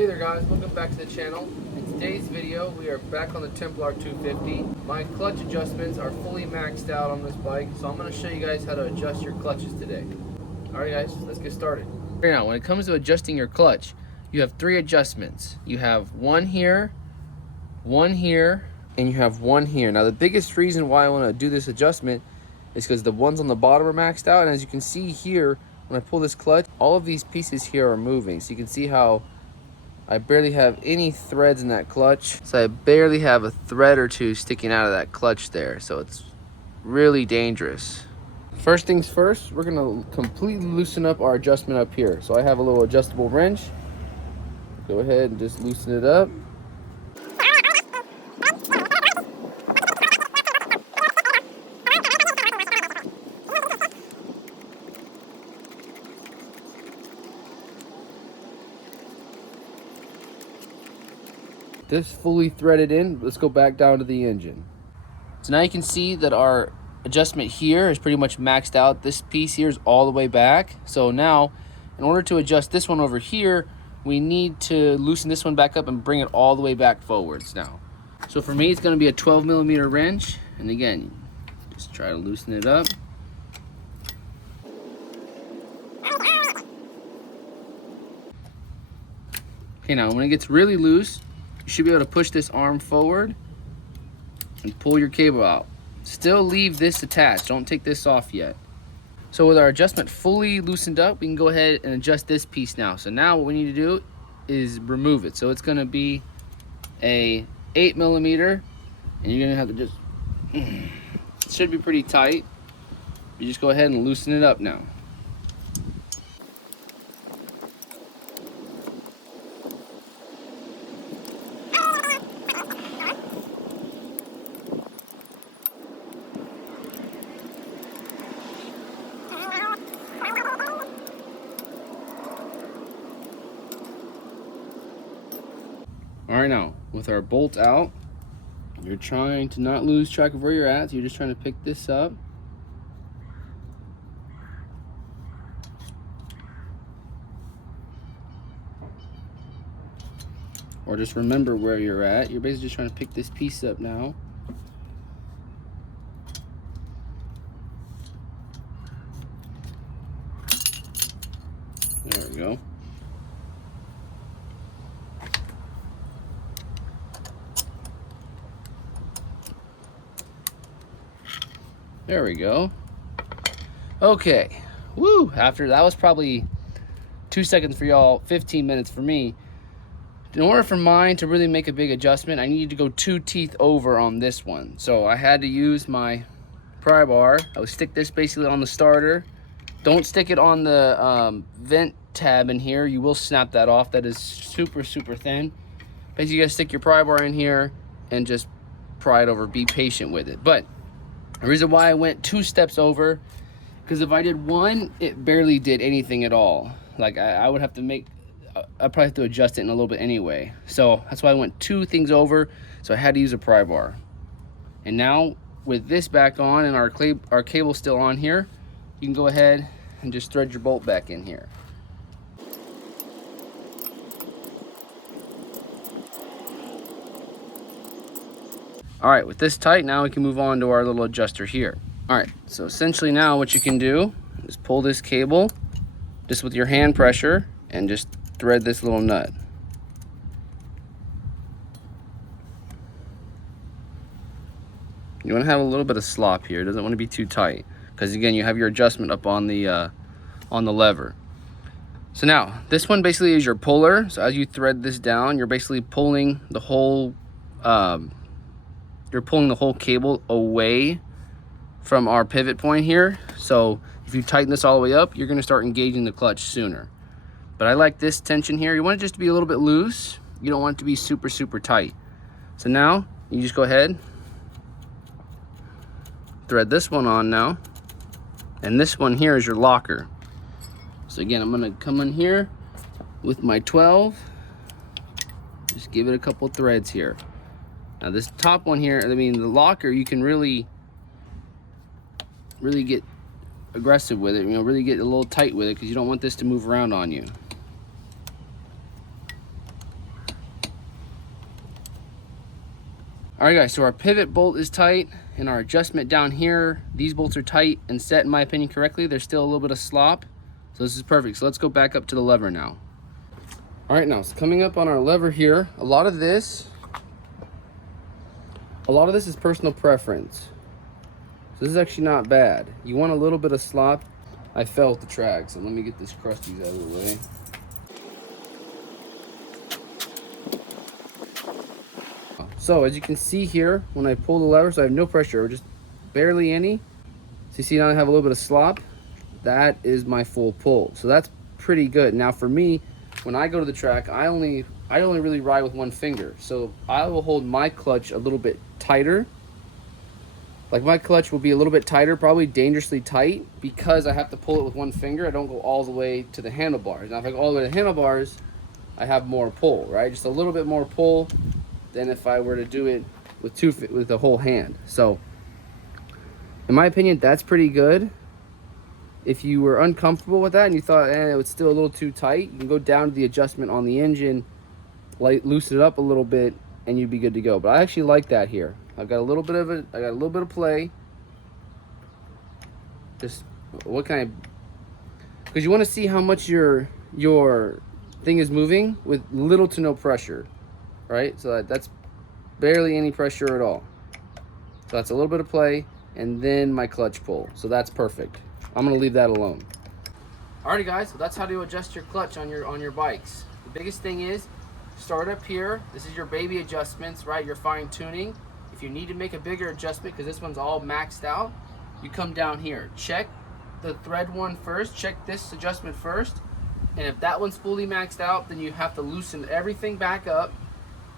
Hey there guys, welcome back to the channel. In today's video we are back on the Templar 250. My clutch adjustments are fully maxed out on this bike, so I'm going to show you guys how to adjust your clutches today. Alright guys, let's get started. Right now, when it comes to adjusting your clutch, you have three adjustments. You have one here, and you have one here. Now the biggest reason why I want to do this adjustment is because the ones on the bottom are maxed out, and as you can see here, when I pull this clutch, all of these pieces here are moving. So you can see how I barely have any threads in that clutch. So I barely have a thread or two sticking out of that clutch there. So it's really dangerous. First things first, we're gonna completely loosen up our adjustment up here. So I have a little adjustable wrench. Go ahead and just loosen it up. This fully threaded in, let's go back down to the engine. So now you can see that our adjustment here is pretty much maxed out. This piece here is all the way back. So now, in order to adjust this one over here, we need to loosen this one back up and bring it all the way back forwards now. So for me, it's gonna be a 12mm wrench. And again, just try to loosen it up. Okay, now when it gets really loose, you should be able to push this arm forward and pull your cable out. Still leave this attached, don't take this off yet. So with our adjustment fully loosened up, we can go ahead and adjust this piece now. So now what we need to do is remove it. So it's gonna be a 8mm, and you're gonna have to just, it should be pretty tight. You just go ahead and loosen it up now. All right, now with our bolt out, you're trying to not lose track of where you're at. So you're just trying to pick this up. Or just remember where you're at. You're basically just trying to pick this piece up now. There we go. There we go. Okay. Woo! After that was probably 2 seconds for y'all, 15 minutes for me. In order for mine to really make a big adjustment, I needed to go 2 teeth over on this one. So I had to use my pry bar. I would stick this basically on the starter. Don't stick it on the vent tab in here. You will snap that off. That is super, super thin. Basically, you gotta stick your pry bar in here and just pry it over. Be patient with it. But the reason why I went 2 steps over, because if I did one, it barely did anything at all. Like I would have to make, I'd probably have to adjust it in a little bit anyway. So that's why I went 2 things over. So I had to use a pry bar. And now with this back on and our cable still on here, you can go ahead and just thread your bolt back in here. All right, with this tight, now we can move on to our little adjuster here. All right, so essentially now what you can do is pull this cable just with your hand pressure and just thread this little nut. You want to have a little bit of slop here. It doesn't want to be too tight because again, you have your adjustment up on the lever. So now this one basically is your puller. So as you thread this down, you're basically pulling the whole cable away from our pivot point here. So if you tighten this all the way up, you're going to start engaging the clutch sooner. But I like this tension here. You want it just to be a little bit loose. You don't want it to be super, super tight. So now you just go ahead, thread this one on now. And this one here is your locker. So again, I'm going to come in here with my 12. Just give it a couple threads here. Now this top one here, I mean the locker, you can really get aggressive with it, you know, really get a little tight with it because you don't want this to move around on you. All right, guys, so our pivot bolt is tight and our adjustment down here, these bolts are tight and set, in my opinion, correctly. There's still a little bit of slop, so this is perfect. So let's go back up to the lever now. All right, now, so coming up on our lever here, a lot of this is personal preference. So this is actually not bad. You want a little bit of slop. I felt the track, so let me get this crusties out of the way. So as you can see here, when I pull the lever, so I have no pressure, just barely any. So you see now I have a little bit of slop. That is my full pull. So that's pretty good. Now for me, when I go to the track, I only really ride with one finger. So I will hold my clutch a little bit tighter. Like my clutch will be a little bit tighter, probably dangerously tight, because I have to pull it with one finger. I don't go all the way to the handlebars. Now if I go all the way to the handlebars, I have more pull, right? Just a little bit more pull than if I were to do it with the whole hand. So in my opinion, that's pretty good. If you were uncomfortable with that and you thought it was still a little too tight, you can go down to the adjustment on the engine, loosen it up a little bit, and you'd be good to go. But I actually like that here. I've got a little bit of it. I got a little bit of play. Just what kind of, because you want to see how much your thing is moving with little to no pressure, right? So that's barely any pressure at all. So that's a little bit of play, and then my clutch pull. So that's perfect. I'm gonna leave that alone. Alrighty, guys. So that's how to adjust your clutch on your bikes. The biggest thing is start up here. This is your baby adjustments, right? Your fine tuning. If you need to make a bigger adjustment, because this one's all maxed out, you come down here. Check the thread one first. Check this adjustment first. And if that one's fully maxed out, then you have to loosen everything back up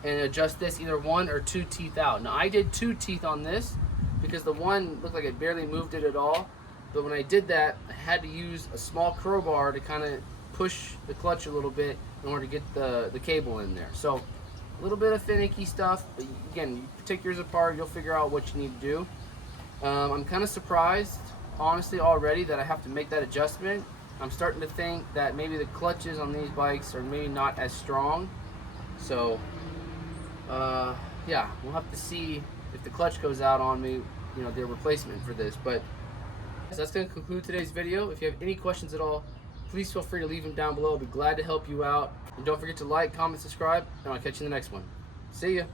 and adjust this either 1 or 2 teeth out. Now I did 2 teeth on this because the one looked like it barely moved it at all. But when I did that, I had to use a small crowbar to kind of push the clutch a little bit in order to get the cable in there. So a little bit of finicky stuff, but again, you take yours apart, you'll figure out what you need to do. I'm kind of surprised, honestly, already that I have to make that adjustment. I'm starting to think that maybe the clutches on these bikes are maybe not as strong. So, yeah, we'll have to see if the clutch goes out on me, you know, the replacement for this. But so that's going to conclude today's video. If you have any questions at all, please feel free to leave them down below. I'll be glad to help you out. And don't forget to like, comment, subscribe, and I'll catch you in the next one. See ya.